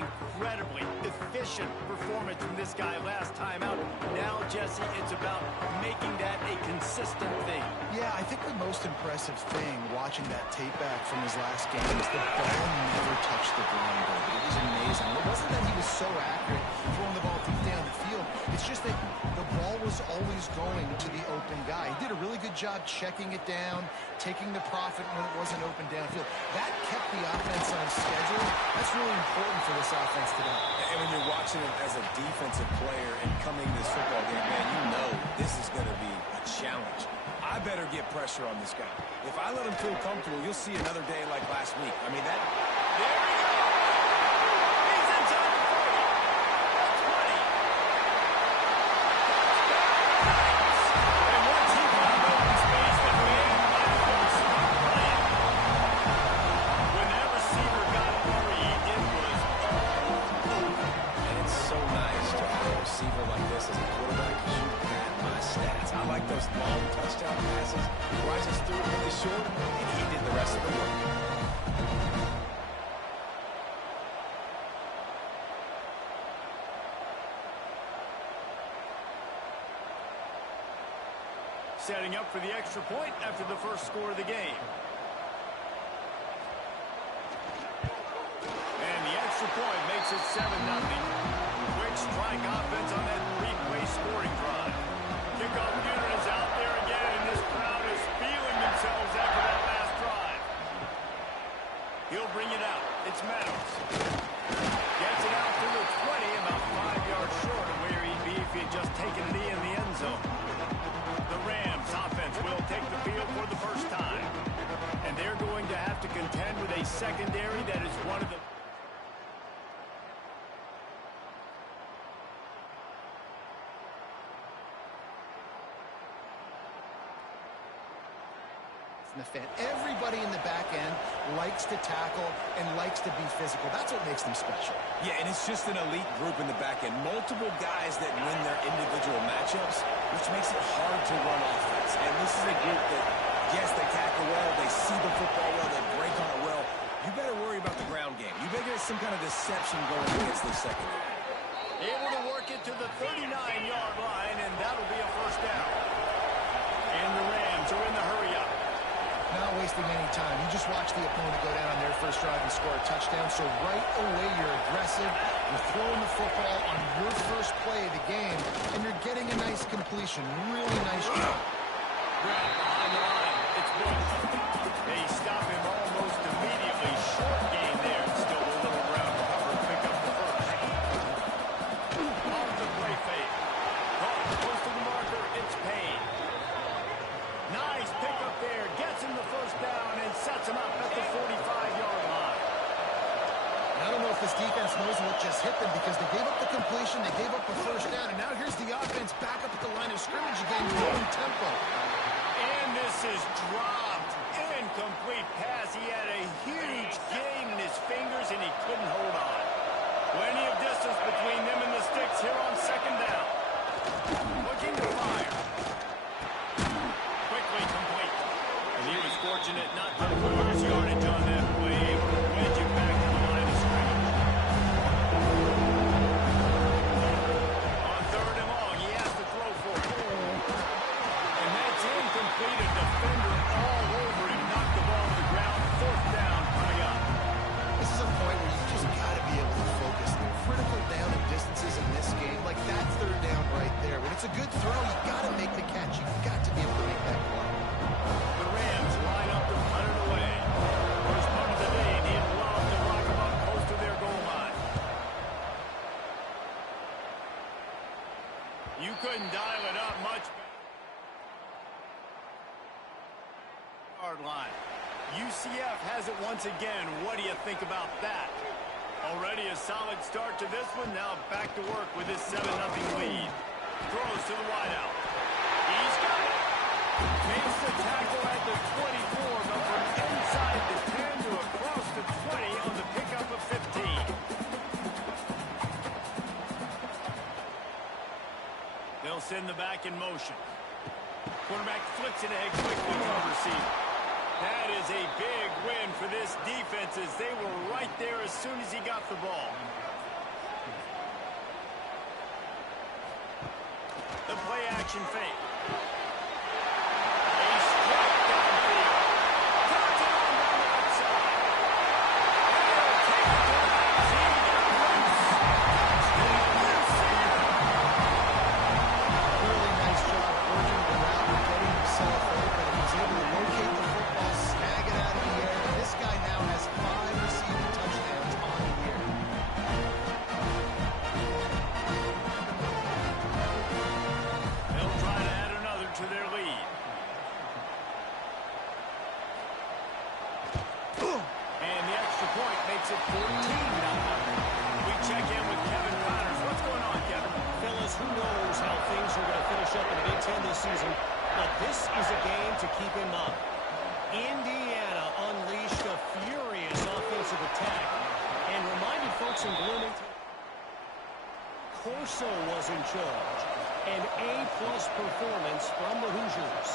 incredibly efficient performance from this guy last time out. Now, Jesse, it's about making that a consistent thing. Yeah, I think the most impressive thing watching that tape back from his last game is the ball never touched the ground. It was amazing. It wasn't that he was so accurate throwing the ball deep down the field. It's just that the ball was always going to the open guy. He did a really good job checking it down, taking the profit when it wasn't open downfield. That kept the offense on schedule. That's really important for this offense today. And when you're watching him as a defensive player and coming to this football game, man, you know this is going to be a challenge. I better get pressure on this guy. If I let him feel comfortable, you'll see another day like last week. I mean, that... There we go! He's inside the 40. The 20. And once he found open space, the man might as well stop playing. When that receiver got free, it was all over. And it's so nice to have a receiver like this as a quarterback. You pad my stats. I like those long touchdown passes. Rises through with the short, and he did the rest of the work. Setting up for the extra point after the first score of the game. And the extra point makes it 7-0. Quick strike offense on that three-play scoring drive. Kickoff unit is out there again, and this crowd is feeling themselves after that last drive. He'll bring it out. It's Meadows. Gets it out to the 20, about 5 yards short of where he'd be if he had just taken it in the end zone. The Rams offense will take the field for the first time. And they're going to have to contend with a secondary that is one of the... Everybody in the back end likes to tackle and likes to be physical. That's what makes them special. Yeah, and it's just an elite group in the back end. Multiple guys that win their individual matchups, which makes it hard to run offense. And this is a group that, yes, they tackle well, they see the football well, they break on it well. You better worry about the ground game. You better get some kind of deception going against the secondary. Able to work it to the 39-yard line, and that'll be a first down. And the Rams are in the hurry-up. Not wasting any time. You just watch the opponent go down on their first drive and score a touchdown. So right away, you're aggressive. You're throwing the football on your first play of the game, and you're getting a nice completion. Really nice job. Grab behind the line. It's Bush. They stop him almost immediately. Short gain there. Still a little ground to cover and pick up the first. Off the play fake. Caught close to the marker. It's Payne. Nice pickup there. Gets him the first down and sets him up at the 45-yard line. I don't know if this defense knows what just hit them because they gave up the completion, they gave up the first down, and now here's the offense back up at the line of scrimmage again, growing tempo. And this is dropped. Incomplete pass. He had a huge gain in his fingers, and he couldn't hold on. Plenty of distance between them and the sticks here on second down. Looking to fire. Quickly complete. And he was fortunate not to lose yardage on that play. Able to wedge it back to the line of scrimmage. On third and long, he has to throw for it. And that's incomplete. A defender all over him. Knocked the ball to the ground. Fourth down coming up. This is a point where you just got to be able to focus. The critical down and distances in this game, like that's third down right there. When it's a good throw, you got to make the catch. You've got to be able to make that play. The Rams line up to punt it away. First punt of the day. Need love to rock them up close to their goal line. You couldn't dial it up much better. Yard line. UCF has it once again. What do you think about that? Already a solid start to this one. Now back to work with his 7-0 lead. Throws to the wideout. He's got it. Makes the tackle at the 24, but from inside the 10 to across the 20 on the pickup of 15. They'll send the back in motion. Quarterback flips it ahead quickly to the receiver. That is a big win for this defense as they were right there as soon as he got the ball. The play action fake. A strike downfield. Turns it on down the left side. They'll take it to the house. He got loose. Touchdown, UCF. Really nice job working the route and getting himself open. He was able to locate the football, snag it out of the air. And this guy now has 5 receiving touchdowns on the year. They'll try to add another to their lead. And the extra point makes it 14-0. We check in with Kevin Connors. What's going on, Kevin? Fellas, who knows how things are going to finish up in the Big Ten this season, but this is a game to keep in mind. Indiana unleashed a furious offensive attack and reminded folks in Bloomington Corso was in charge. An A-plus performance from the Hoosiers.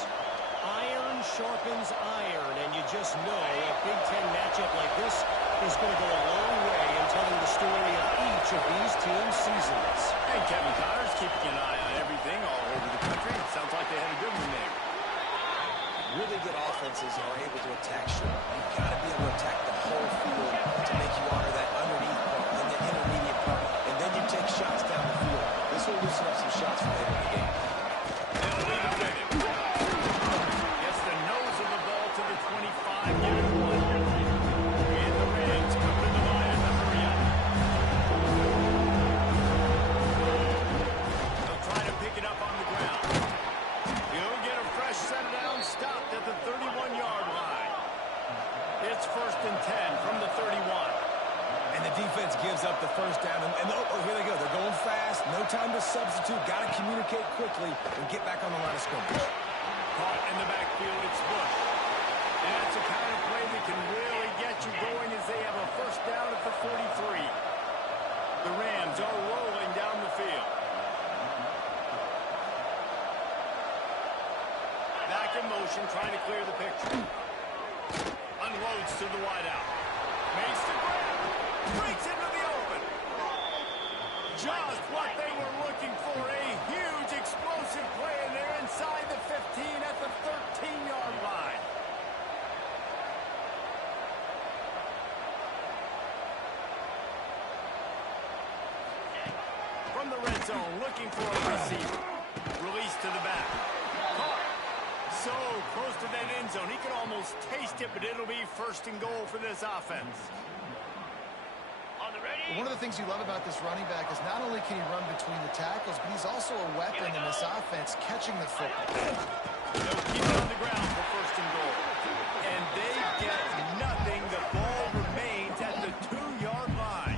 Iron sharpens iron, and you just know a Big Ten matchup like this is going to go a long way in telling the story of each of these teams' seasons. And Kevin Connors keeping an eye on everything all over the country. It sounds like they had a good one there. Really good offenses are able to attack short. You've got to be able to attack the whole field to make you honor that underneath part and the intermediate part, and then you take shots down the field. This will loosen up some shots for later in the game. They'll leave it with him. Gets the nose of the ball to the 25, give it one. And the Rams come to the line in the hurry up. They'll try to pick it up on the ground. He'll get a fresh set down, stopped at the 31-yard line. It's 1st and 10 from the 31. And the defense gives up the first down. And oh, here they go. They're going fast. No time to substitute. Got to communicate quickly and get back on the line of scrimmage. Caught in the backfield, it's Bush. And that's the kind of play that can really get you going as they have a first down at the 43. The Rams are rolling down the field. Back in motion, trying to clear the picture. Unloads to the wideout. Makes the grab. Breaks into the open. Just what they were looking for. A huge explosive play, and they're inside the 15 at the 13-yard line. From the red zone, looking for a receiver. Release to the back. Caught. So close to that end zone. He could almost taste it, but it'll be 1st and goal for this offense. One of the things you love about this running back is not only can he run between the tackles, but he's also a weapon in this offense, catching the football. They'll keep it on the ground for 1st and goal. And they get nothing. The ball remains at the 2-yard line.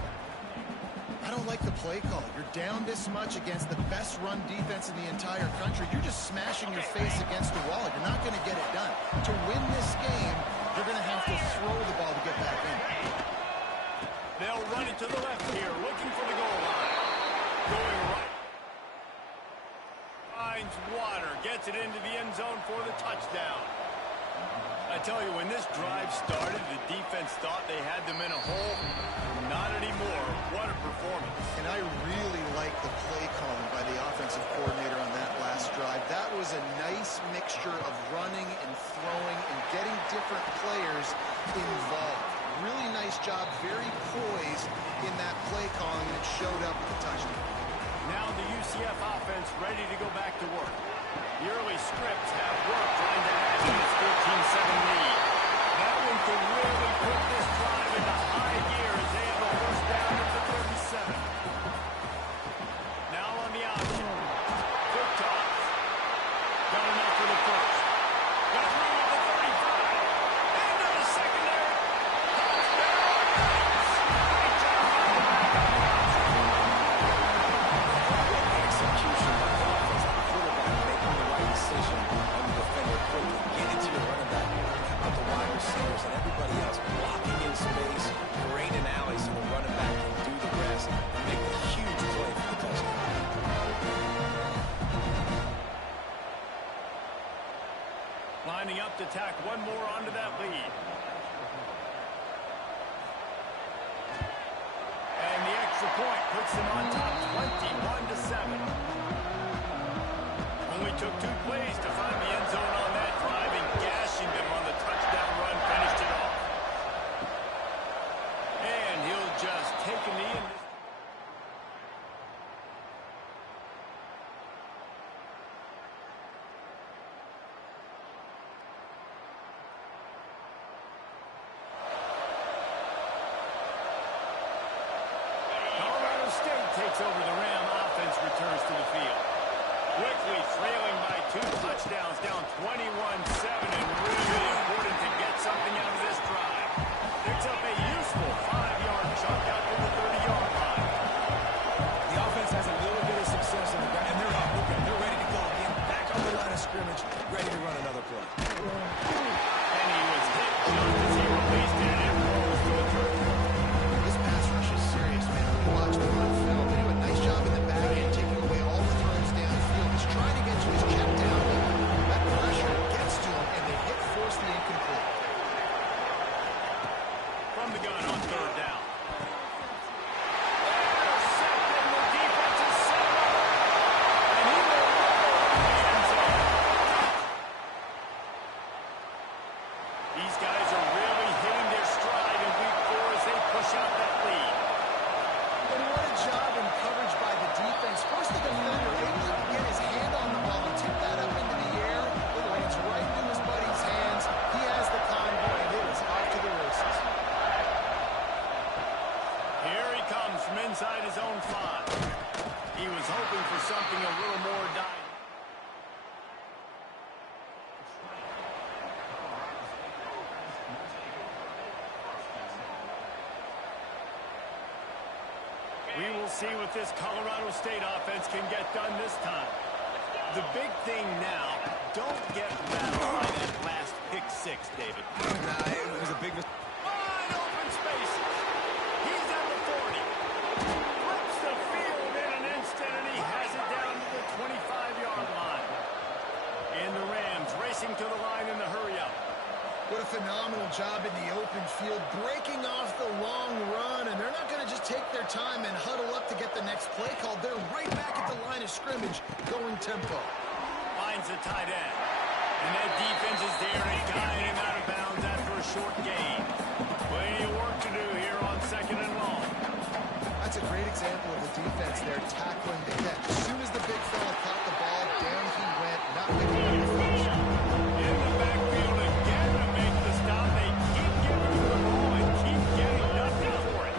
I don't like the play call. You're down this much against the best run defense in the entire country. You're just smashing your face against the wall. You're not going to get it done. To win this game, you're going to have to throw the ball to get back in. They'll run it to the left here, looking for the goal line. Going right. Finds Water, gets it into the end zone for the touchdown. I tell you, when this drive started, the defense thought they had them in a hole. Not anymore. What a performance. And I really like the play calling by the offensive coordinator on that last drive. That was a nice mixture of running and throwing and getting different players involved. Really nice job, very poised in that play calling, and it showed up with the touchdown. Now the UCF offense ready to go back to work. The early scripts have worked trying to add to this 14-7 lead. That one could really put this drive into high gear as they have a first down at the 37. Now on the option. Quick toss. Got enough for the first. Got room at the 35. Into the secondary. Execution by the offensive quarterback, making the right decision on the defender quickly, getting to the running back, but the wide receivers and everybody else blocking in took 2 plays to find the end zone on that drive, and gashing them on the touchdown run finished it off. And he'll just take a knee and Colorado State takes over the Ram offense, returns to the field. Quickly trailing by 2 touchdowns, down 21-7, and really important to get something out of this drive. Picks up a useful 5-yard chunk out to the 30-yard line. The offense has a little bit of success on the ground, and they're up. Okay, they're ready to go again. Back on the line of scrimmage, ready to run another play. And he was hit just as he released it and rolls to the turf. This pass rush is serious, man. When you watch them on film, they do a nice job in the back end, taking away all the throws downfield. He's trying to get to his check down, but that pressure gets to him, and they force the incomplete. From the gun on 3rd down. Intercepted, the defense is set up. And he will roll in the end zone. These guys are really hitting their stride in week 4 as they push out that lead. And what a job in coverage by the defense. First, the defender able to get his hand on the ball and tip that up into the air. It lands right into his buddy's hands. He has the convoy, and it is off to the races. Here he comes from inside his own 5. He was hoping for something a little more dynamic. We will see what this Colorado State offense can get done this time. The big thing now, don't get rattled by that last pick 6, David. Nah, it was a big mistake. Wide open spaces. He's at the 40. Flips the field in an instant, and he has it down to the 25-yard line. And the Rams racing to the line in the hurry-up. What a phenomenal job in the open field, breaking off the long run, and they're not going to just take their time and huddle up to get the next play called. They're right back at the line of scrimmage, going tempo. Finds the tight end. And that defense is there and guiding him out of bounds after a short gain. Plenty of work to do here on 2nd and long. That's a great example of the defense there tackling the catch. As soon as the big fella caught the ball, down he went, not picking up the finish. In the backfield again to make the stop. They keep giving him the ball and keep getting nothing for it.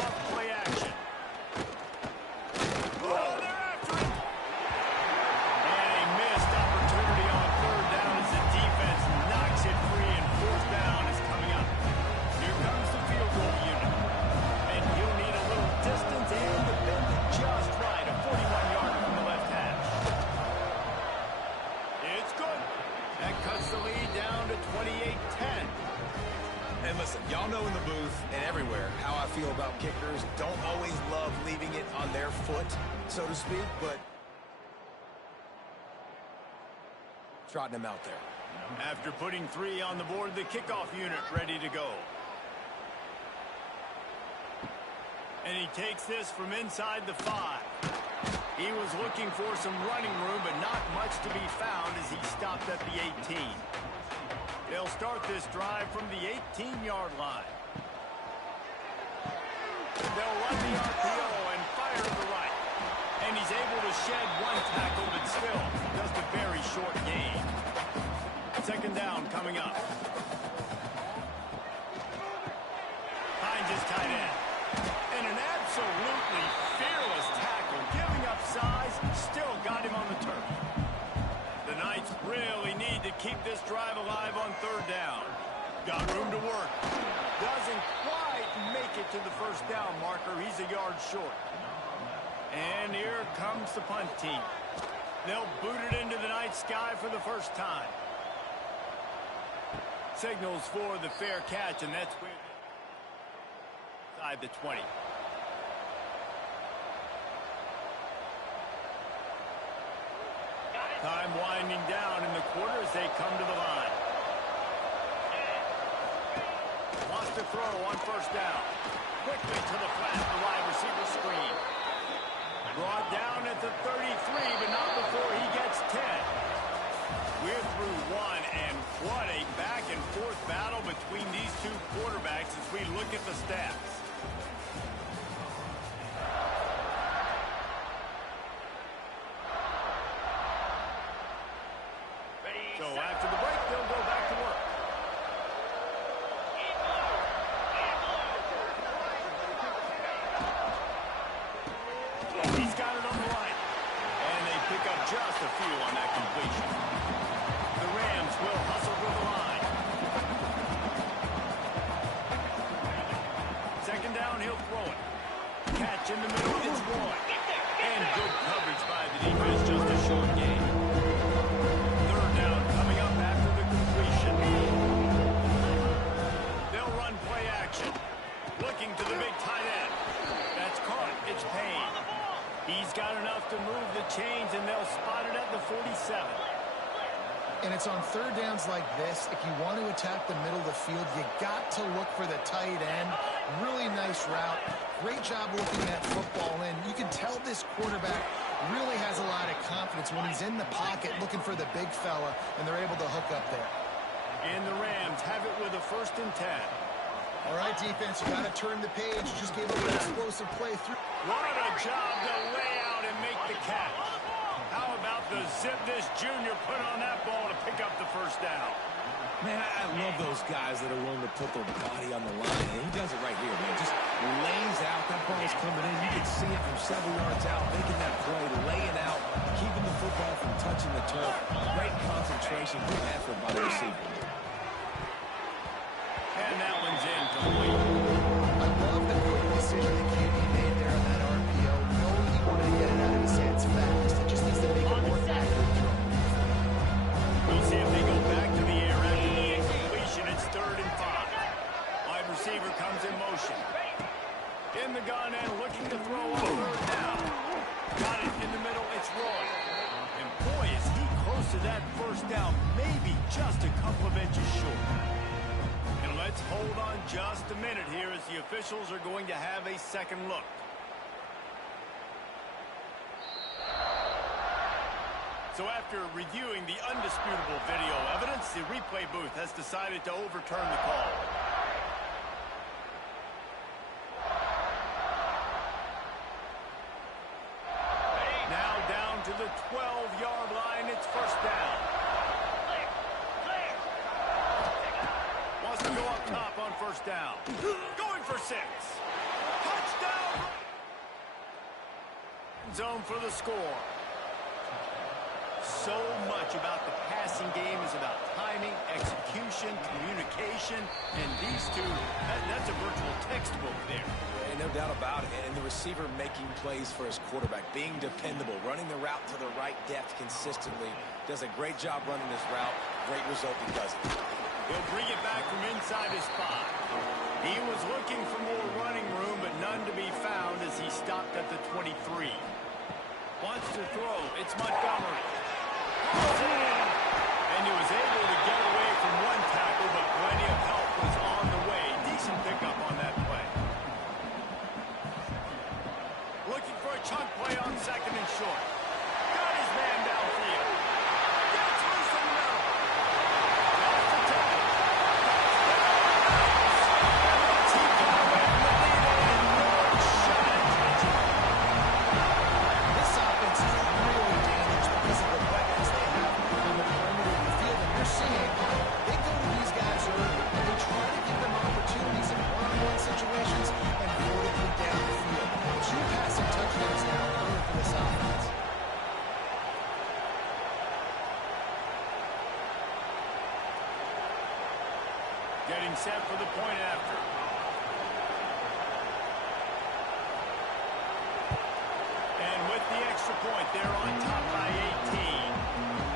Off play action. Oh, they're after him. And a missed opportunity on 3rd down as the defense knocks it free, and 4th down is coming up. Here comes the field goal unit. And he'll need a little distance and the bend just right. A 41-yarder from the left hash. It's good. That cuts the lead down to 28-10. And listen, y'all know in the booth and everywhere how I feel about kickers. Don't always love leaving it on their foot, so to speak, but trotting him out there. After putting 3 on the board, the kickoff unit ready to go. And he takes this from inside the 5. He was looking for some running room, but not much to be found as he stopped at the 18. They'll start this drive from the 18-yard line. They'll run the RPO and fire to the right. And he's able to shed 1 tackle, but still just a very short gain. 2nd down coming up. Finds his tight end. And an absolutely fearless tackle, giving up size, still got him on the turf. The Knights really need to keep this drive alive on 3rd down. Got room to work. Doesn't quite make it to the 1st down marker. He's a yard short. And here comes the punt team. They'll boot it into the night sky for the first time. Signals for the fair catch, and that's with inside the 20. Time winding down in the quarter as they come to the line. Wants to throw on 1st down. Quickly to the flat, the wide receiver screen. Brought down at the 33, but not before he gets 10. We're through one, and what a back-and-forth battle between these two quarterbacks as we look at the stats. So after the break, they'll go back to work. He's got it on the line. And they pick up just a few on that completion. The Rams will hustle to the line. Second down, he'll throw it. Catch in the middle, it's Roy. And good coverage by the defense, just a short gain. Third down coming up after the completion. They'll run play action. Looking to the big tight end. That's caught. It's Payne. He's got enough to move the chains, and they'll spot it at the 47. And it's on third downs like this. If you want to attack the middle of the field, you got to look for the tight end. Really nice route. Great job looking that football in. You can tell this quarterback really has a lot of confidence when he's in the pocket looking for the big fella, and they're able to hook up there. And the Rams have it with a 1st and 10. All right, defense, you got to turn the page. You just gave up an explosive play through. What a job to lay out and make the catch. How about the zip this junior put on that ball to pick up the 1st down? Man, I love those guys that are willing to put their body on the line. And he does it right here, man. Just lays out. That ball's coming in. You can see it from several yards out, making that play, laying out, keeping the football from touching the turf. Great concentration, good effort by the receiver. And that one's incomplete. I love the quick decision that QB made there on that RPO. Knowing he wanted to get it out of his hands fast. It just needs to make it more accurate throw. We'll see if they go back to the air after the incompletion. It's 3rd and 5. Wide receiver comes in motion. In the gun and looking to throw on 3rd down. Got it in the middle. It's Roy. And boy, is he close to that 1st down. Maybe just a couple of inches short. And let's hold on just a minute here as the officials are going to have a second look. So after reviewing the undisputable video evidence, the replay booth has decided to overturn the call. Now down to the 12-yard line. It's 1st down. Wants to go up top on 1st down. Going for 6. Touchdown! Zone for the score. So much about the passing game is about timing, execution, communication, and these two, that's a virtual textbook there. And no doubt about it. And the receiver making plays for his quarterback, being dependable, running the route to the right depth consistently. Does a great job running this route. Great result because of it. He'll bring it back from inside his spot. He was looking for more running room, but none to be found as he stopped at the 23. Wants to throw. It's Montgomery. And he was able to get away from one tackle, but plenty of help was on the way. Decent pickup on that play. Looking for a chunk play on 2nd and short. Got his man downfield. Gets loose in the middle. That's the tackle. He got away from the lead and no shot at touchdown. This offense is really dangerous because of the weapons they have on the perimeter of the field. And you're seeing they go to these guys early, and they try to give them opportunities in one-on-one situations and vertically down the field. 2 passing touchdowns now early for this offense. Getting set for the point after. And with the extra point, they're on top by 18.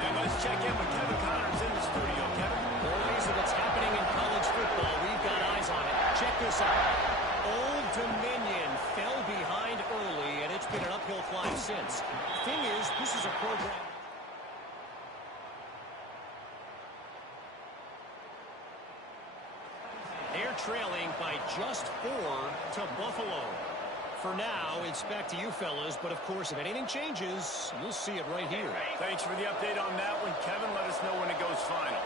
And let's check in with Kevin Connors in the studio. Kevin? Boys, if it's happening in college football, we've got eyes on it. Check this out. Old Dominion fell behind early, and it's been an uphill climb since. Thing is, this is a program. They're trailing by just 4 to Buffalo. for now, it's back to you fellas. But, of course, if anything changes, you'll see it right here. Thanks for the update on that one, Kevin. Let us know when it goes final.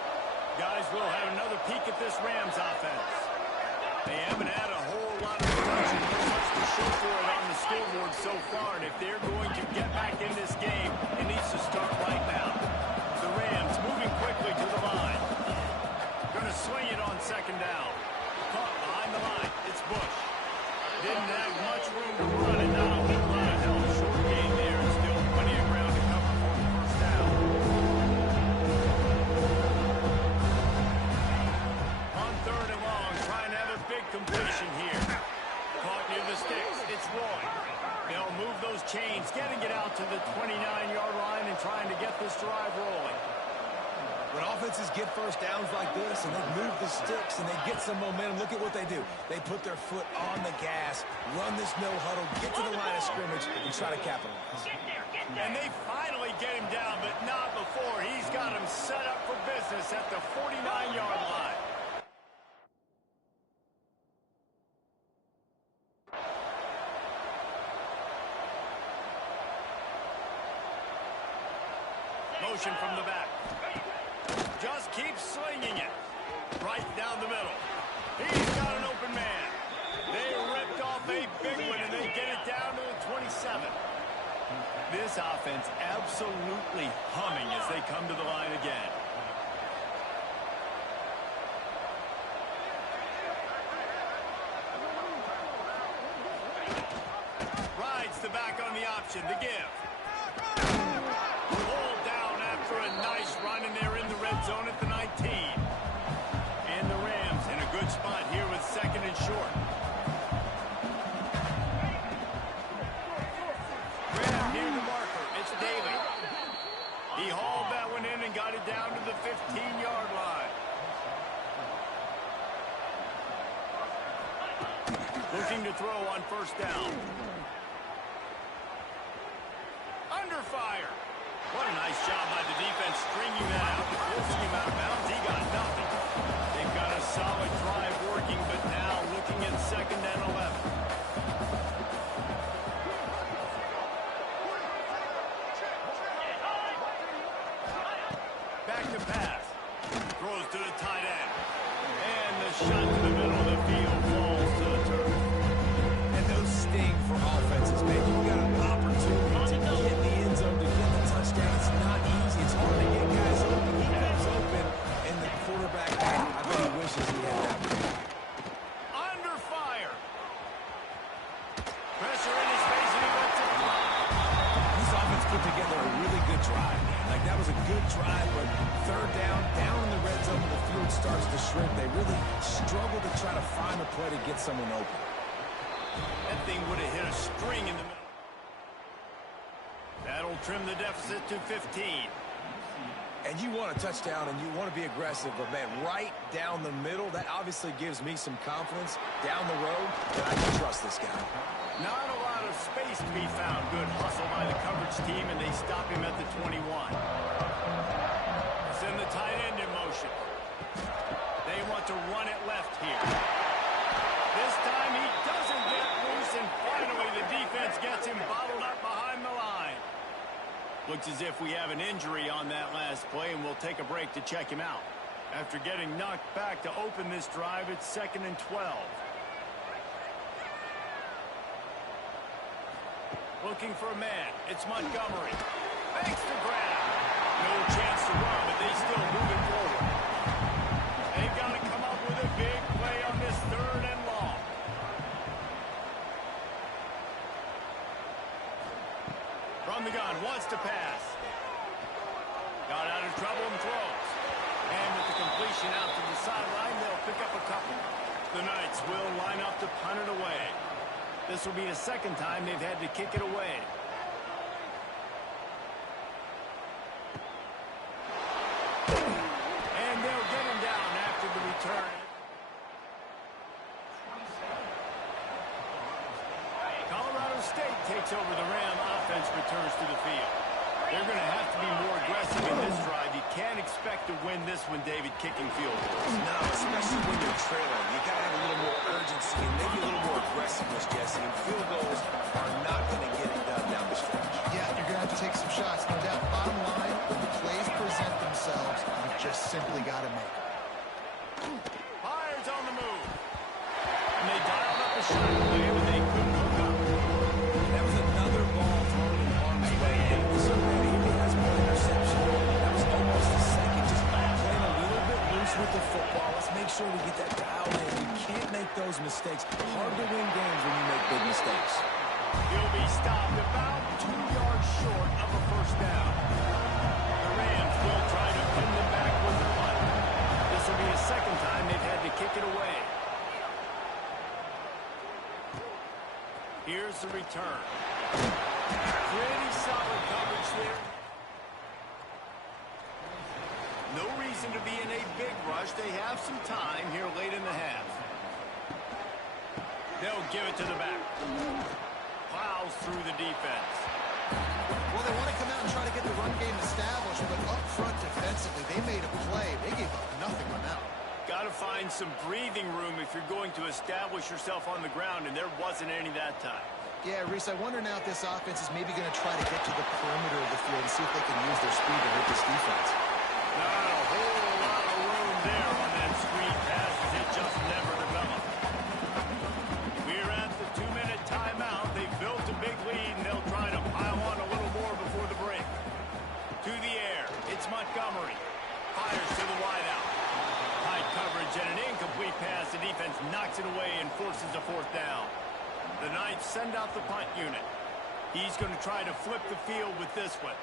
Guys, we'll have another peek at this Rams offense. They haven't had a whole lot of production, much to show for it on the scoreboard so far. And if they're going to get back in this game, it needs to start right now. The Rams moving quickly to the line. Going to swing it on second down. Caught behind the line. It's Bush. Didn't have much room to run and not a whole lot of help. Short gain there and still plenty of ground to cover for the first down. On third and long, trying to have a big completion here. Caught near the sticks. It's Roy. They'll move those chains, getting it out to the 29-yard line and trying to get this drive rolling. When offenses get first downs like this and they move the sticks and they get some momentum, look at what they do. They put their foot on the gas, run this no-huddle, get to the line of scrimmage, and try to capitalize. And they finally get him down, but not before. He's got him set up for business at the 49-yard line. Motion from the back. Just keeps slinging it. Right down the middle. He's got an open man. They ripped off a big one, and they get it down to the 27. This offense absolutely humming as they come to the line again. Rides the back on the option. The give. Pulled down after a nice run, and they're in the red zone at the 19. And the Rams in a good spot here with second and short. Grab near the marker. It's Daly. He hauled that one in and got it down to the 15-yard line. Looking to throw on first down. Under fire. What a nice job by the defense stringing that out. Forcing him out of bounds. He got nothing. They've got a solid drive working, but now looking at second and 11. Back to pass. Throws to the tight end. And the shot to the middle of the field falls to the turf. And those sting for offenses, man. You've got an opportunity to get in the end zone, to get the touchdown. It's not easy. It's hard to get guys open. He comes open, and the quarterback, I bet he wishes he had that. Under fire. Pressure in his face, and he lets it fly. This offense put together a really good drive, man. Like, that was a good drive, but third down in the red zone, when the field starts to shrink, they really struggle to try to find a play to get someone open. That thing would have hit a string in the middle. That'll trim the deficit to 15. And you want a touchdown and you want to be aggressive, but, man, right down the middle, that obviously gives me some confidence down the road that I can trust this guy. Not a lot of space to be found. Good hustle by the coverage team, and they stop him at the 21. Send the tight end in motion. They want to run it left here. This time he doesn't get loose, and finally the defense gets him bottled up behind the line. Looks as if we have an injury on that last play, and we'll take a break to check him out. After getting knocked back to open this drive, it's second and 12. Looking for a man. It's Montgomery. Makes the grab. No chance to run, but they still move it forward. They've got to come up with a big play on this third and long. From the gun, wants to pass. Got out of trouble and throws. And with the completion out to the sideline, they'll pick up a couple. The Knights will line up to punt it away. This will be the second time they've had to kick it away. And they'll get him down after the return. Colorado State takes over the Ram offense, returns to the field. They're going to have to be more aggressive in this drive. You can't expect to win this one, David, kicking field goals. No, especially when you're trailing. You got to have a little more urgency and maybe a little more aggressiveness, Jesse. And field goals on the move. And they dialed up a shot play, but they couldn't hook up. That was another ball thrown in harm's way. And this already, he has one interception. That was almost a second. Just playing a little bit loose with the football. Let's make sure we get that dialed in. You can't make those mistakes. Hard to win games when you make big mistakes. He'll be stopped about 2 yards short of a first down. The Rams will try to pin them back with the punt. This will be the second time they've had to kick it away. Here's the return. Pretty solid coverage there. No reason to be in a big rush. They have some time here late in the half. They'll give it to the back. Plows through the defense. Well, they want to come out and try to get the run game established, but up front defensively, they made a play. They gave up nothing on that one. Got to find some breathing room if you're going to establish yourself on the ground, and there wasn't any that time. Yeah, Reese, I wonder now if this offense is maybe going to try to get to the perimeter of the field and see if they can use their speed to hurt this defense. Not a whole lot of room there on that screen pass as it just never developed. We're at the 2-minute timeout. They've built a big lead, and they'll try to pile on a little more before the break. To the air, it's Montgomery. Fires to the wideout. High coverage and an incomplete pass. The defense knocks it away and forces a fourth down. The Knights send out the punt unit. He's going to try to flip the field with this one.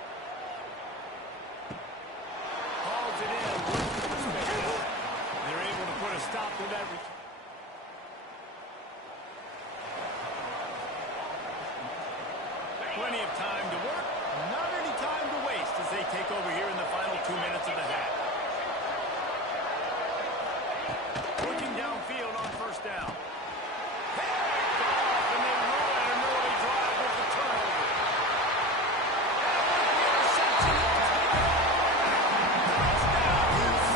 Hauls it in. They're able to put a stop to that. Plenty of time to work. Not any time to waste as they take over here in the final 2 minutes of the half. Working downfield on first down. Picked off, and they ruin an early drive with the turnover. And with the interception, they'll take it all. Touchdown, UC.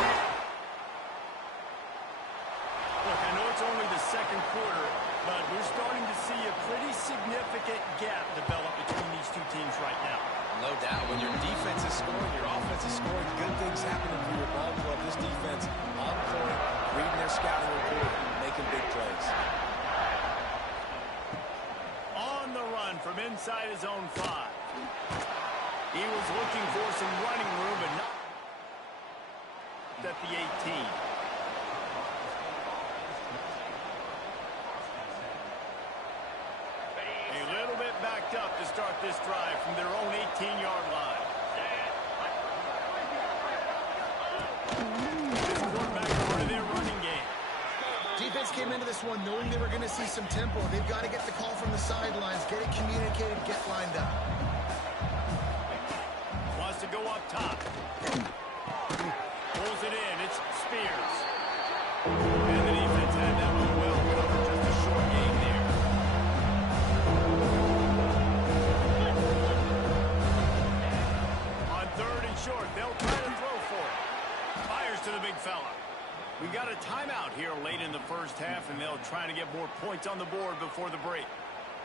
Look, I know it's only the second quarter, but we're starting to see a pretty significant gap develop between these two teams right now. No doubt. When your defense is scoring, your offense is scoring, good things happening for your ball club. This defense on point, reading their scouting report, making big plays. On the run from inside his own 5. He was looking for some running room, but not at the 18. A little bit backed up to start this drive from their own 18-yard line. This quarterback part of their running game. Defense came into this one knowing they were going to see some tempo. They've got to get the call from the sidelines, get it communicated, get lined up. Wants to go up top. Pulls it in. It's Spears. And the defense had that one well covered. Just a short game there. On third and short, they'll try to throw for it. Fires to the big fella. We got a timeout here late in the first half, and they'll try to get more points on the board before the break.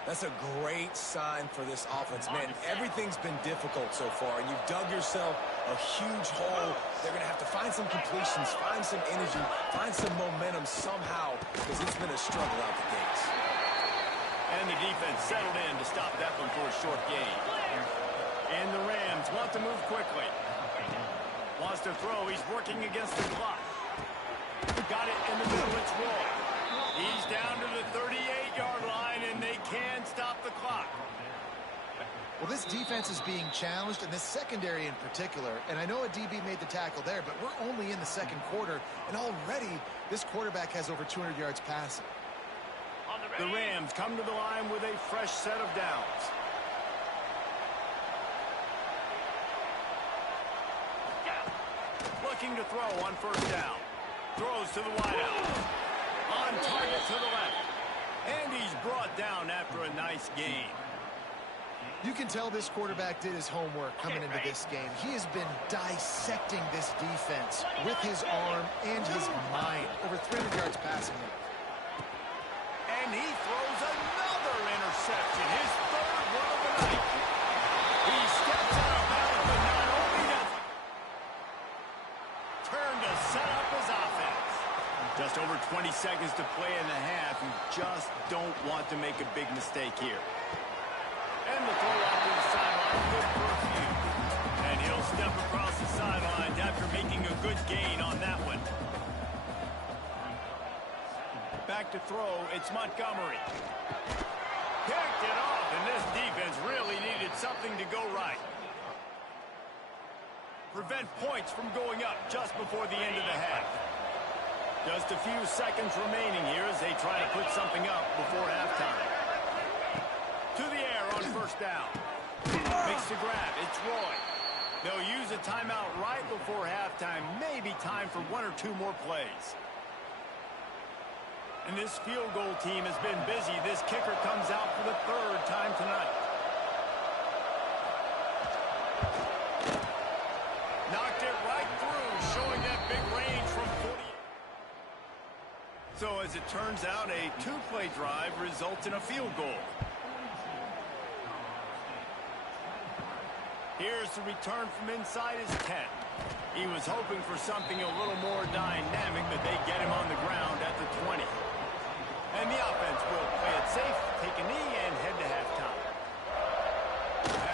That's a great sign for this offense, man. Everything's been difficult so far, and you've dug yourself a huge hole. They're going to have to find some completions, find some energy, find some momentum somehow, because it's been a struggle out the gates. And the defense settled in to stop that one for a short gain. And the Rams want to move quickly. Wants to throw. He's working against the clock. Got it in the middle. It's Roy. He's down to the 38-yard line, and they can stop the clock. Well, this defense is being challenged, and this secondary in particular. And I know a DB made the tackle there, but we're only in the second quarter, and already this quarterback has over 200 yards passing. The Rams come to the line with a fresh set of downs. Looking to throw on first down. Throws to the wideout. On target to the left. And he's brought down after a nice gain. You can tell this quarterback did his homework coming into this game. He has been dissecting this defense with his arm and his mind. Over 300 yards passing him. And he throws another interception. His third one of the night. He steps out of bounds, but not only does he turn to set up his offense. Just over 20 seconds to play in the half. You just don't want to make a big mistake here. And the throw out to the sideline, good for a few. And he'll step across the sidelines after making a good gain on that one. Back to throw, it's Montgomery. Picked it off, and this defense really needed something to go right. Prevent points from going up just before the end of the half. Just a few seconds remaining here as they try to put something up before halftime. To the air on first down. Makes the grab. It's Roy. They'll use a timeout right before halftime. Maybe time for one or two more plays. And this field goal team has been busy. This kicker comes out for the third time tonight. Knocked it right through, showing that big range from 40. So as it turns out, a two-play drive results in a field goal. Here's the return from inside his 10. He was hoping for something a little more dynamic, but they get him on the ground at the 20. And the offense will play it safe, take a knee, and head to halftime.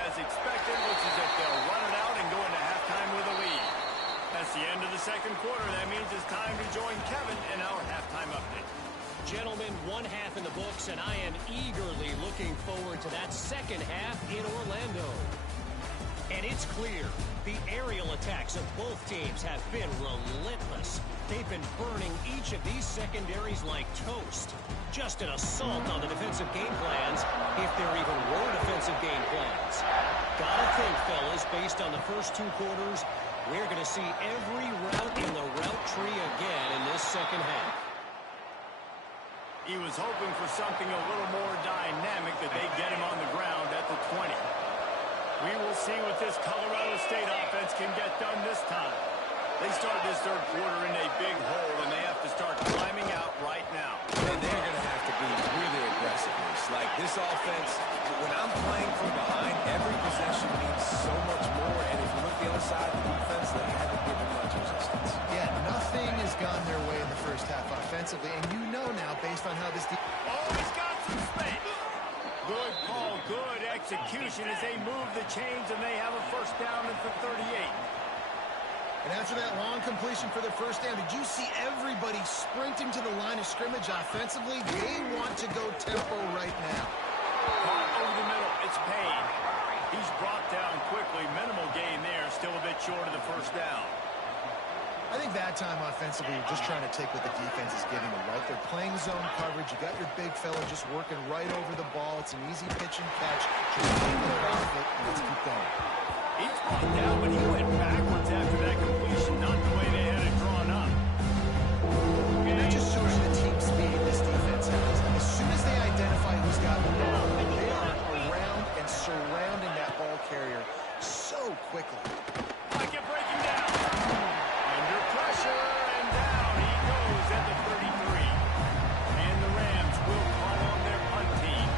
As expected, looks as if they'll run it out and go into halftime with a lead. That's the end of the second quarter. That means it's time to join Kevin in our halftime update. Gentlemen, one half in the books, and I am eagerly looking forward to that second half in Orlando. And it's clear, the aerial attacks of both teams have been relentless. They've been burning each of these secondaries like toast. Just an assault on the defensive game plans, if there even were defensive game plans. Gotta think, fellas, based on the first two quarters, we're going to see every route in the route tree again in this second half. He was hoping for something a little more dynamic, that they get him on the ground at the 20. We will see what this Colorado State offense can get done this time. They start this third quarter in a big hole, and they have to start climbing out right now. And they're going to have to be really aggressive. Like this offense, when I'm playing from behind, every possession means so much more. And if you look the other side of the defense, they haven't given much resistance. Yeah, nothing has gone their way in the first half offensively, and you know now, based on how this... Oh, he's got some space. Good call, good execution as they move the chains, and they have a first down at the 38. And after that long completion for their first down, did you see everybody sprinting to the line of scrimmage offensively? They want to go tempo right now. Caught over the middle, it's Payne. He's brought down quickly, minimal gain there, still a bit short of the first down. I think that time offensively, you're just trying to take what the defense is giving them, right? They're playing zone coverage. You got your big fella just working right over the ball. It's an easy pitch and catch. Just take it off it, and let's keep going. He's brought down, but he went backwards after that completion, not the way they had it drawn up. And that just shows you the team speed this defense has. As soon as they identify who's got the ball, they are around and surrounding that ball carrier so quickly. Like it breaking down. Under pressure, and down he goes at the 33. And the Rams will call on their punt team.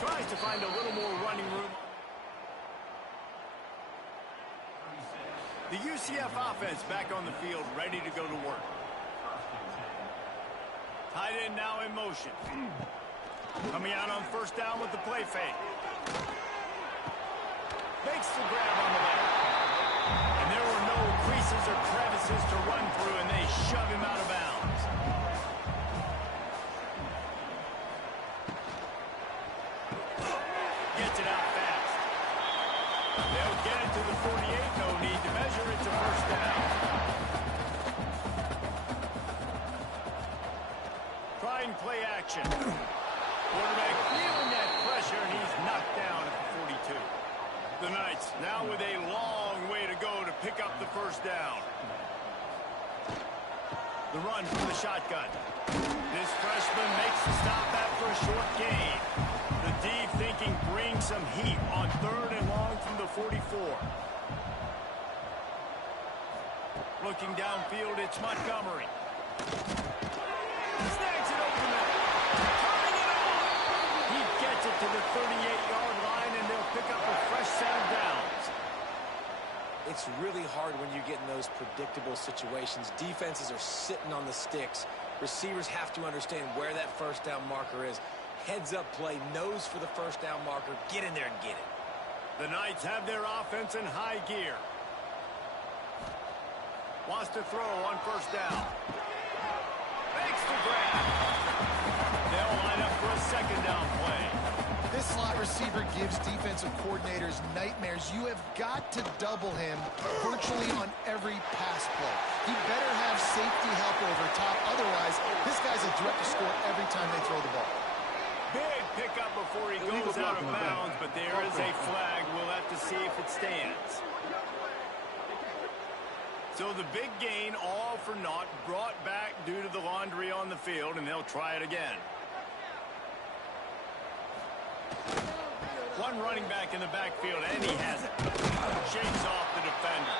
Tries to find a little more running room. The UCF offense back on the field, ready to go to work. Tight end now in motion. Coming out on first down with the play fake. Makes the grab on the left. And there were no creases or crevices to run through, and they shove him out of bounds. Gets it out fast. They'll get it to the 48. No need to measure. It's a first down. Trying play action. Quarterback feeling that pressure, and he's knocked down at the 42. The Knights now with a long way to go to pick up the first down. The run from the shotgun. This freshman makes the stop after a short gain. The deep thinking brings some heat on third and long from the 44. Looking downfield, it's Montgomery. Snags it over the middle. Turning it on. He gets it it to the 38-yard line, and they'll pick up a fresh set of downs. It's really hard when you get in those predictable situations. Defenses are sitting on the sticks. Receivers have to understand where that first down marker is. Heads up play, nose for the first down marker. Get in there and get it. The Knights have their offense in high gear. Wants to throw on first down. Makes the grab. They'll line up for a second down play. This slot receiver gives defensive coordinators nightmares. You have got to double him virtually on every pass play. He better have safety help over top. Otherwise, this guy's a threat to score every time they throw the ball. Big pickup before he goes out of bounds, but there is a flag. We'll have to see if it stands. So the big gain, all for naught, brought back due to the laundry on the field, and they'll try it again. One running back in the backfield, and he has it. Shakes off the defender.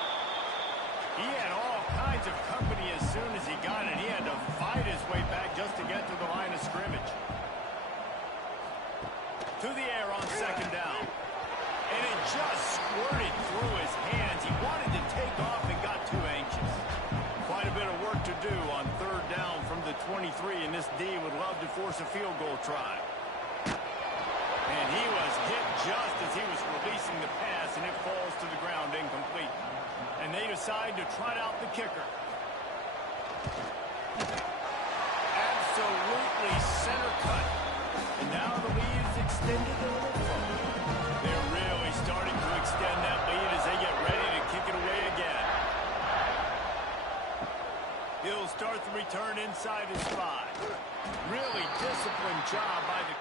He had all kinds of company as soon as he got it. He had to fight his way back just to get to the line of scrimmage. To the air on second down. And it just squirted through his hands. He wanted to take off and got too anxious. Quite a bit of work to do on third down from the 23, and this D would love to force a field goal try. And he was hit just as he was releasing the pass, and it falls to the ground incomplete. And they decide to trot out the kicker. Absolutely center cut. And now the lead is extended a little further. They're really starting to extend that lead as they get ready to kick it away again. He'll start the return inside his 5. Really disciplined job by the...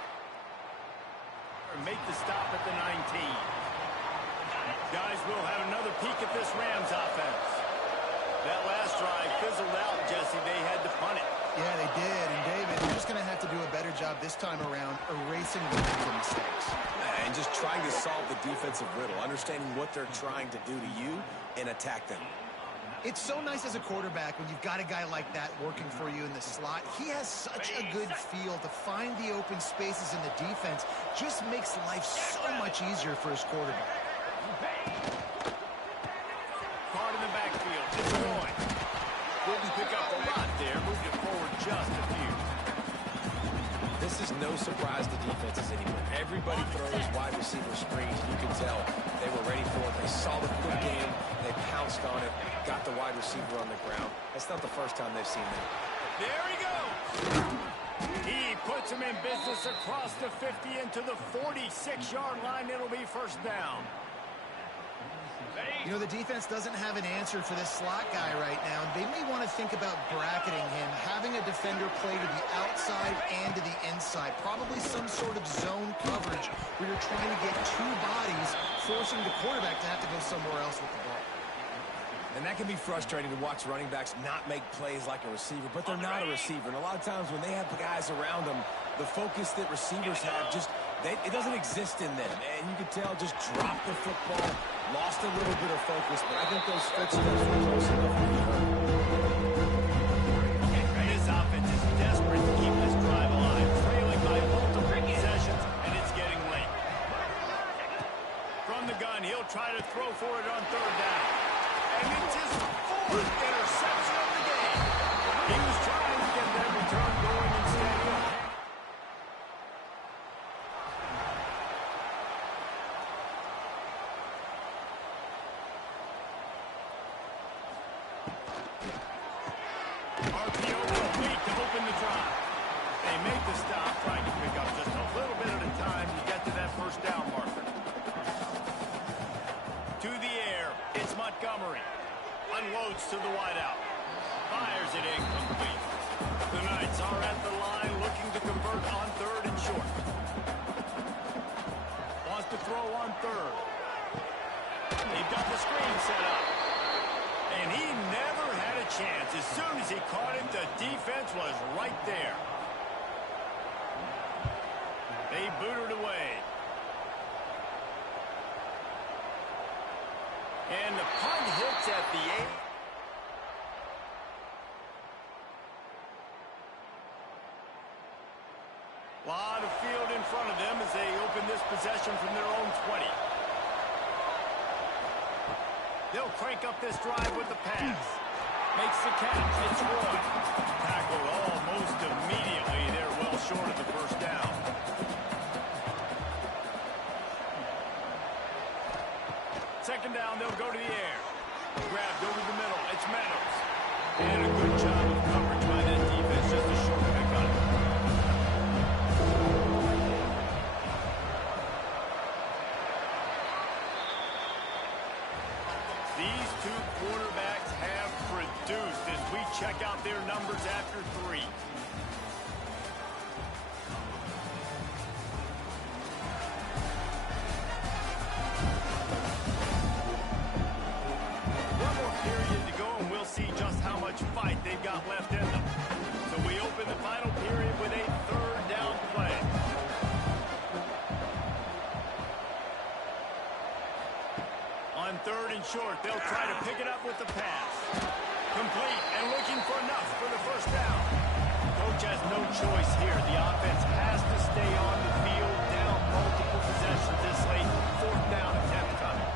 Make the stop at the 19. Guys, we'll have another peek at this Rams offense. That last drive fizzled out, Jesse. They had to punt it. Yeah, they did. And David, they're just going to have to do a better job this time around erasing the mistakes. And just trying to solve the defensive riddle, understanding what they're trying to do to you and attack them. It's so nice as a quarterback when you've got a guy like that working for you in the slot. He has such a good feel to find the open spaces in the defense. Just makes life so much easier for his quarterback. Caught in the backfield. It's going. Didn't pick up a lot there. Moved it forward just a few. This is no surprise to defenses anymore. Everybody throws wide receiver screens. You can tell they were ready for it. They saw the quick game. They pounced on it. Got the wide receiver on the ground. That's not the first time they've seen that. There he goes. He puts him in business across the 50 into the 46-yard line. It'll be first down. You know, the defense doesn't have an answer for this slot guy right now. They may want to think about bracketing him, having a defender play to the outside and to the inside. Probably some sort of zone coverage where you're trying to get two bodies, forcing the quarterback to have to go somewhere else with the ball. And that can be frustrating to watch running backs not make plays like a receiver, but they're not a receiver. And a lot of times when they have guys around them, the focus that receivers have just, it doesn't exist in them. And you can tell just dropped the football, lost a little bit of focus, but I think those footsteps were close enough to be heard. This offense is desperate to keep this drive alive, trailing by multiple possessions, and it's getting late. From the gun, he'll try to throw for it on third down. And it's his fourth interception of the game. He was trying to get that return going instead of... RPO complete to open the drive. They make the stop, trying to pick up just a little bit at a time to get to that first down marker. To the air, it's Montgomery. Unloads to the wideout. Fires it incomplete. The Knights are at the line looking to convert on third and short. Wants to throw on third. They've got the screen set up. And he never had a chance. As soon as he caught it, the defense was right there. They booted away. And the punt hits at the 8. Lot of field in front of them as they open this possession from their own 20. They'll crank up this drive with the pass. Makes the catch. It's Roy. Tackled almost immediately. They're well short of the first down. Second down, they'll go to the air. Grabbed over the middle. It's Meadows. And a good job of coverage by that defense. Just a short pick on it. These two quarterbacks have produced as we check out their numbers after 3. One more period to go, and we'll see just how much fight they've got left in them. So we open the final period with a third down play. On third and short, they'll try to pick it up with the pass. Complete and looking for enough for the first down. Coach has no choice here. The offense has to stay on the field, down multiple possessions this late. Fourth down attempt coming.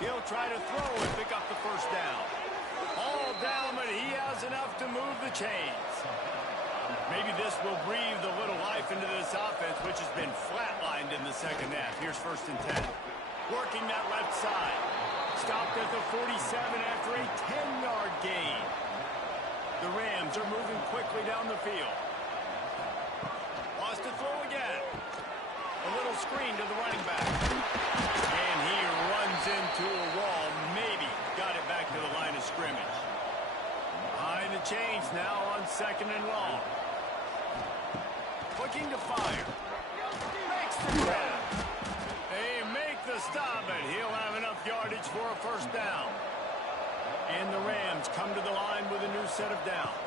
He'll try to throw and pick up the first down. All down, but he has enough to move the chains. Maybe this will breathe a little life into this offense, which has been flatlined in the second half. Here's first and 10. Working that left side. Stopped at the 47 after a 10-yard gain. The Rams are moving quickly down the field. Wants to throw again. A little screen to the running back. And he runs into a wall. Maybe got it back to the line of scrimmage. Behind the chains now on second and long. Looking to fire. Makes the grab. They make the stop, and he'll have enough yardage for a first down. And the Rams come to the line with a new set of downs.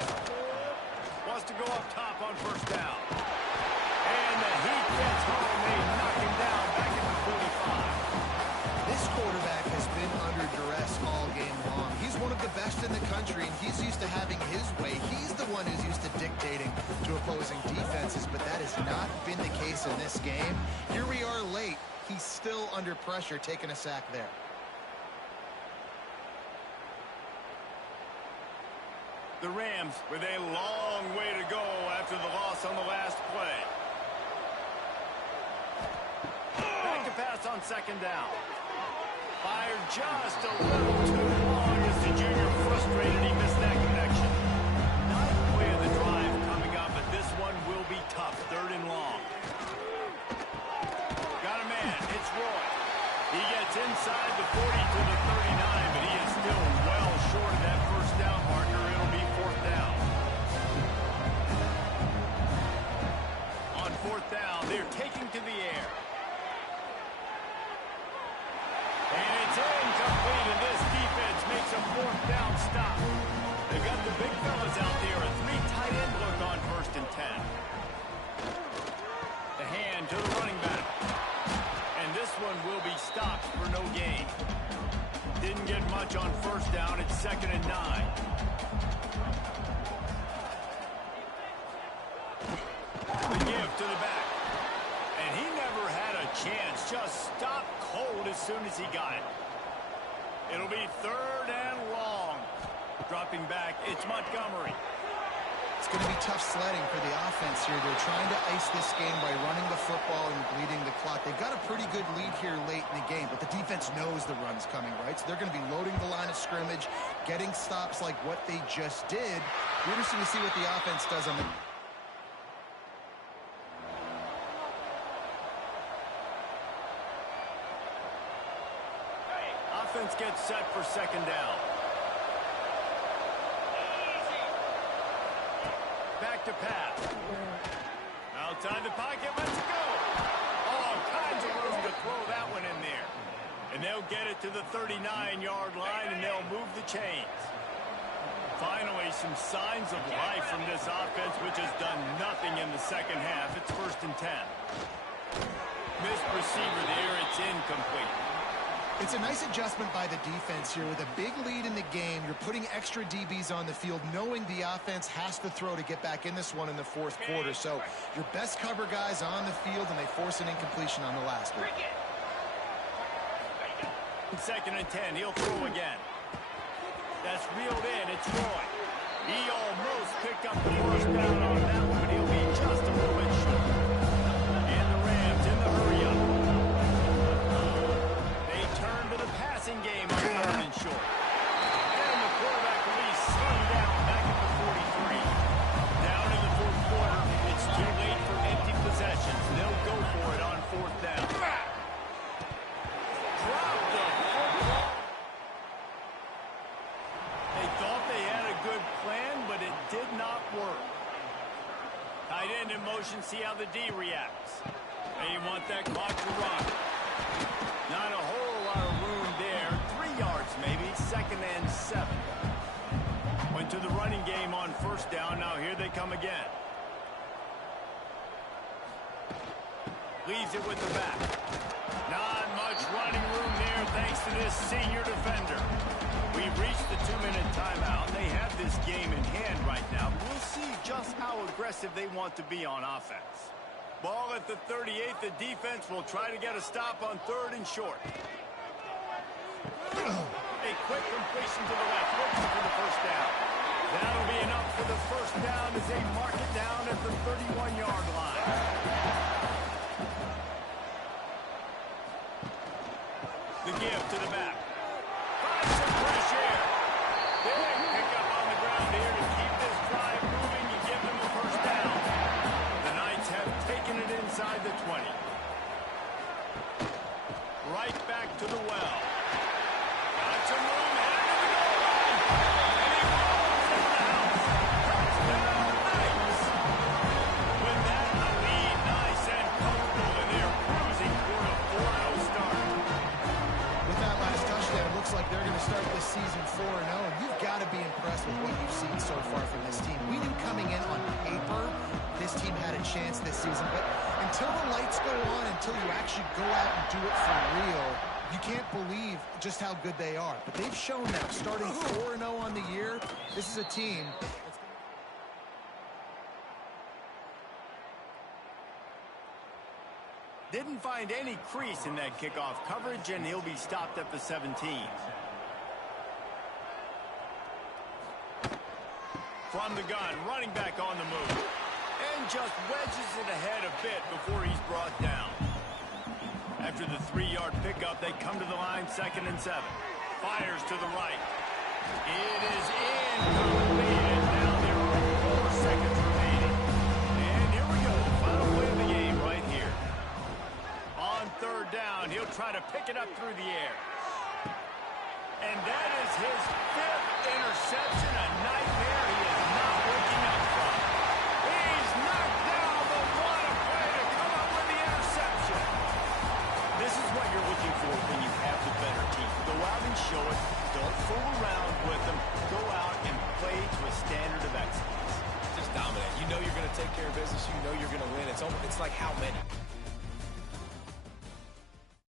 Wants to go up top on first down. And the heat gets home. They knock him down back at the 45. This quarterback has been under duress all game long. He's one of the best in the country, and he's used to having his way. He's the one who's used to dictating to opposing defenses, but that has not been the case in this game. Here we are late. He's still under pressure, taking a sack there. The Rams with a long way to go after the loss on the last play. Back to pass on second down. Fired just a little too long as the junior frustrated. He missed that connection. Ninth play of the drive coming up, but this one will be tough. Third and long. Got a man. It's Roy. He gets inside the 40 to the 39, but he is still well short of that first down marker. It'll be fourth down. On fourth down, they're taking to the air. And it's incomplete, and this defense makes a fourth down stop. They've got the big fellas out there. A 3 tight end look on first and 10. The hand to the running back. And this one will be stopped for no gain. Didn't get much on first down. It's second and 9. The give to the back. And he never had a chance. Just stopped cold as soon as he got it. It'll be third and long. Dropping back, it's Montgomery. It's going to be tough sledding for the offense here. They're trying to ice this game by running the football and bleeding the clock. They've got a pretty good lead here late in the game, but the defense knows the run's coming, right? So they're going to be loading the line of scrimmage, getting stops like what they just did. We're interested to see what the offense does on the... Offense gets set for second down. Back to pass. Outside the pocket, let's go. All kinds of room to throw that one in there. And they'll get it to the 39-yard line, and they'll move the chains. Finally, some signs of life from this offense, which has done nothing in the second half. It's first and 10. Missed receiver there. It's incomplete. It's a nice adjustment by the defense here. With a big lead in the game, you're putting extra DBs on the field, knowing the offense has to throw to get back in this one in the fourth quarter. So your best cover guys on the field, and they force an incompletion on the last one. 2nd and 10. He'll throw again. That's reeled in. It's Roy. He almost picked up the first down on that one, but he'll be just a little bit short. And the Rams in the hurry-up. They turn to the passing game on 3rd and short. And the quarterback release slung down back at the 43. Down in the fourth quarter, it's too late for empty possessions. They'll go for it on 4th down. Drop the football. They thought they had a good plan, but it did not work. Tight end in motion, see how the D reacts. They want that clock to run. Not a whole lot of room there. 3 yards maybe, 2nd and 7. Went to the running game on 1st down. Now here they come again. Leaves it with the back. Not much running room there thanks to this senior defender. We've reached the 2-minute timeout. They have this game in hand right now. We'll see just how aggressive they want to be on offense. Ball at the 38. The defense will try to get a stop on 3rd and short. A quick completion to the left. Looking for the first down. That'll be enough for the first down as they mark it down at the 31-yard line. The give to the back. Finds some fresh air. Big pickup on the ground here to keep this drive moving and give them a first down. The Knights have taken it inside the 20. Right back to the well. Got some room headed to the goal line. And he rolls into the house. Touchdown, Knights. With that, a lead nice and comfortable, and they're cruising toward a 4-0 start. With that last touchdown, it looks like they're going to start this season 4-0. You've got to be impressed with what you've seen so far from this team. We knew coming in on paper this team had a chance this season, but until the lights go on, until you actually go out and do it for real, you can't believe just how good they are. But they've shown now, starting 4-0 on the year, this is a team that's didn't find any crease in that kickoff coverage, and he'll be stopped at the 17. From the gun, running back on the move. And just wedges it ahead a bit before he's brought down. After the 3-yard pickup, they come to the line, 2nd and 7. Fires to the right. It is incomplete. Now there are 4 seconds remaining. And here we go. Final play of the game right here. On 3rd down, he'll try to pick it up through the air. And that is his 5th interception. A nightmare he is not waking up from. He's knocked down, but what a play to come up with the interception. This is what you're looking for when you have the better team. Go out and show it. Don't fool around with them. Go out and play to a standard of excellence. Just dominate. You know you're going to take care of business. You know you're going to win. It's like how many?